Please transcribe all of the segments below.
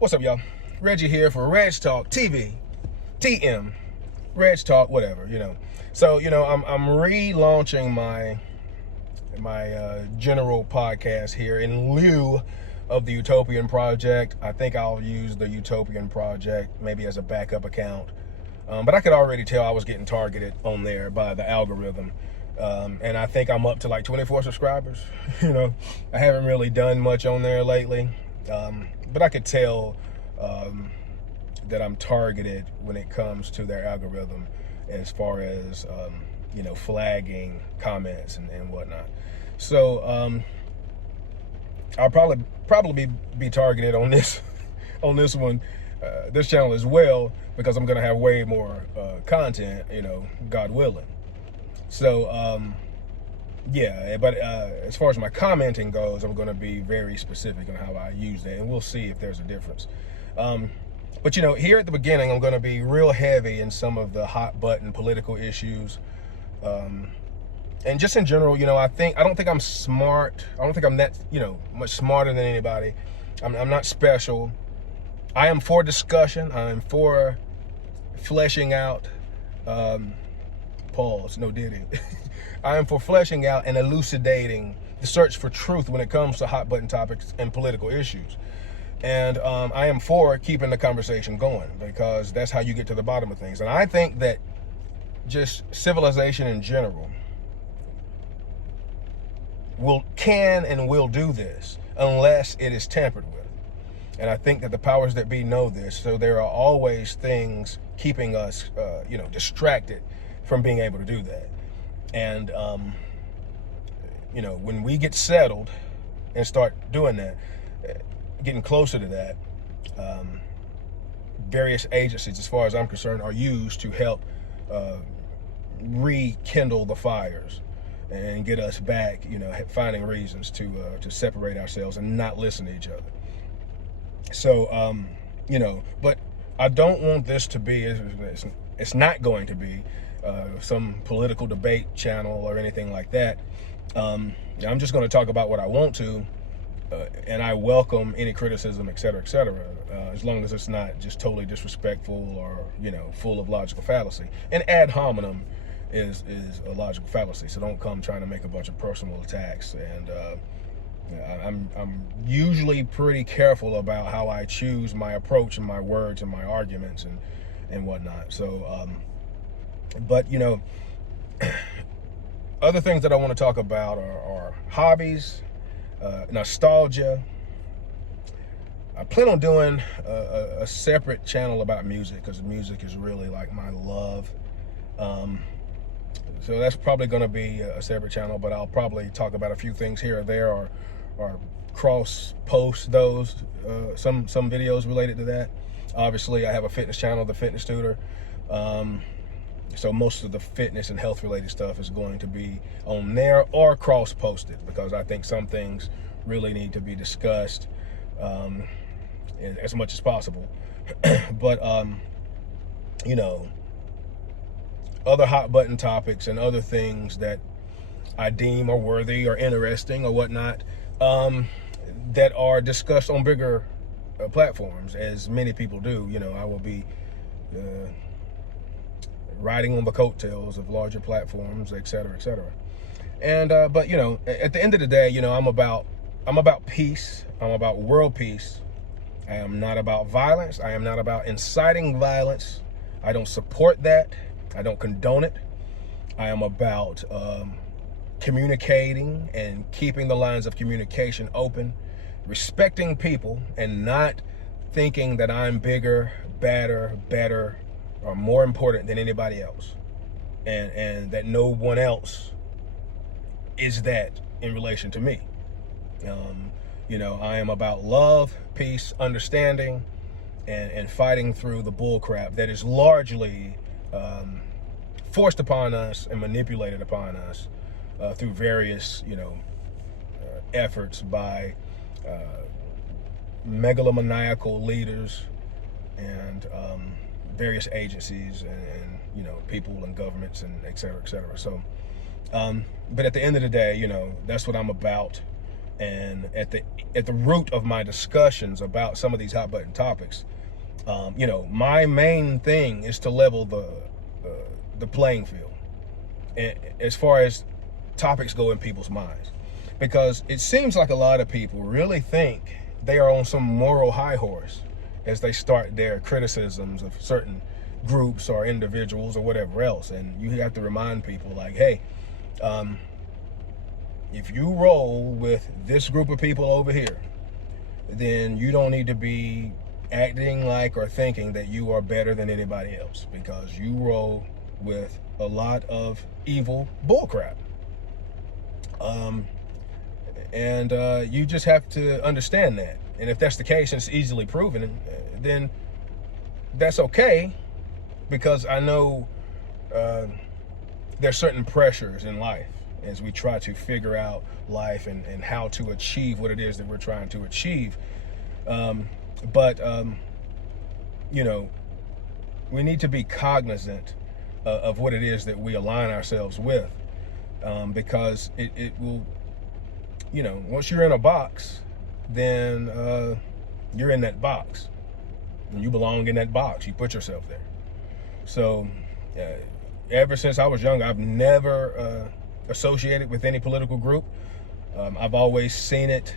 What's up, y'all? Reggie here for RegTalkTv, TM, Reg Talk, whatever, So, I'm relaunching my general podcast here in lieu of the Utopian Project. I think I'll use the Utopian Project maybe as a backup account. But I could already tell I was getting targeted on there by the algorithm. And I think I'm up to like 24 subscribers. I haven't really done much on there lately. But I could tell that I'm targeted when it comes to their algorithm as far as, flagging comments and whatnot. So I'll probably be targeted on this one, this channel as well, because I'm gonna have way more content, God willing. So yeah, but as far as my commenting goes, I'm gonna be very specific on how I use that, and we'll see if there's a difference. But here at the beginning, I'm gonna be real heavy in some of the hot button political issues. And just in general, I don't think I'm smart. I don't think I'm that, much smarter than anybody. I'm not special. I am for discussion. I am for fleshing out, pause, no diddy. I am for fleshing out and elucidating the search for truth when it comes to hot button topics and political issues. And I am for keeping the conversation going, because that's how you get to the bottom of things. And I think that just civilization in general can and will do this unless it is tampered with. And I think that the powers that be know this, so there are always things keeping us, distracted from being able to do that. And, when we get settled and start doing that, getting closer to that, various agencies, as far as I'm concerned, are used to help rekindle the fires and get us back, finding reasons to separate ourselves and not listen to each other. So, but I don't want this to be, it's not going to be some political debate channel or anything like that. I'm just going to talk about what I want to, and I welcome any criticism, et cetera, as long as it's not just totally disrespectful or, full of logical fallacy. And ad hominem is a logical fallacy, so don't come trying to make a bunch of personal attacks. And I'm usually pretty careful about how I choose my approach and my words and my arguments and whatnot. So, but other things that I want to talk about are hobbies, nostalgia. I plan on doing a separate channel about music, because music is really like my love. So that's probably going to be a separate channel, but I'll probably talk about a few things here or there, or cross post those, some videos related to that. Obviously, I have a fitness channel, The Fitness Tutor. So most of the fitness and health related stuff is going to be on there or cross posted, because I think some things really need to be discussed as much as possible. But other hot button topics and other things that I deem are worthy or interesting or whatnot, that are discussed on bigger platforms, as many people do. I will be riding on the coattails of larger platforms, et cetera, et cetera. And but at the end of the day, I'm about peace. I'm about world peace. I am not about violence. I am not about inciting violence. I don't support that. I don't condone it. I am about communicating and keeping the lines of communication open, respecting people, and not thinking that I'm bigger, badder, better, or more important than anybody else, and that no one else is that in relation to me. I am about love, peace, understanding, and fighting through the bull crap that is largely forced upon us and manipulated upon us through various, efforts by megalomaniacal leaders and various agencies and people and governments and et cetera, et cetera. So, but at the end of the day, that's what I'm about. And at the root of my discussions about some of these hot button topics, you know, my main thing is to level the playing field, and as far as topics go in people's minds, because it seems like a lot of people really think they are on some moral high horse as they start their criticisms of certain groups or individuals or whatever else. And you have to remind people, like, hey, if you roll with this group of people over here, then you don't need to be acting like or thinking that you are better than anybody else, because you roll with a lot of evil bullcrap. And you just have to understand that. And if that's the case, and it's easily proven, then that's okay, because I know there's certain pressures in life as we try to figure out life and how to achieve what it is that we're trying to achieve. You know, we need to be cognizant of what it is that we align ourselves with, because it will, you know, once you're in a box, then you're in that box, and you belong in that box. You put yourself there. So ever since I was young, I've never associated with any political group. I've always seen it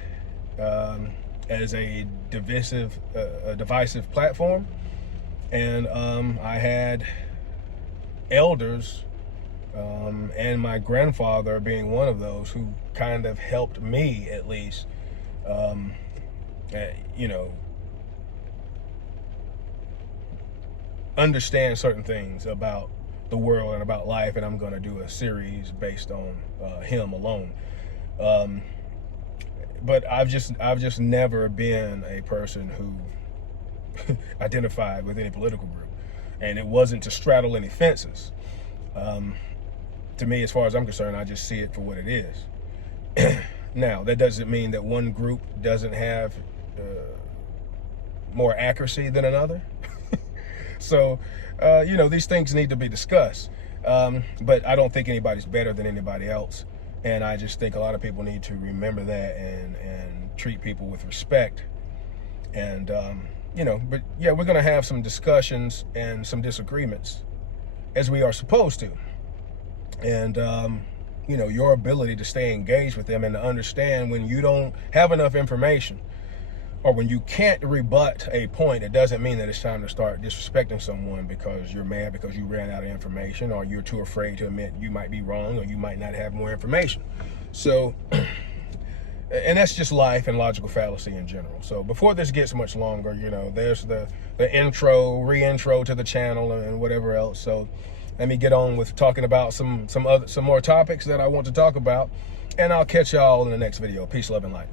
as a divisive platform, and I had elders, and my grandfather being one of those, who kind of helped me, at least, you know, understand certain things about the world and about life. And I'm going to do a series based on him alone. But I've just never been a person who identified with any political group, and it wasn't to straddle any fences. To me, as far as I'm concerned, I just see it for what it is. Now, that doesn't mean that one group doesn't have more accuracy than another. So, you know, these things need to be discussed. But I don't think anybody's better than anybody else. And I just think a lot of people need to remember that and treat people with respect. And, you know, but yeah, we're going to have some discussions and some disagreements, as we are supposed to. And, you know, your ability to stay engaged with them and to understand when you don't have enough information, or when you can't rebut a point, it doesn't mean that it's time to start disrespecting someone because you're mad because you ran out of information, or you're too afraid to admit you might be wrong, or you might not have more information. So, and that's just life and logical fallacy in general. So before this gets much longer, you know, there's the intro, re-intro to the channel and whatever else. So let me get on with talking about some more topics that I want to talk about, and I'll catch y'all in the next video. Peace, love, and light.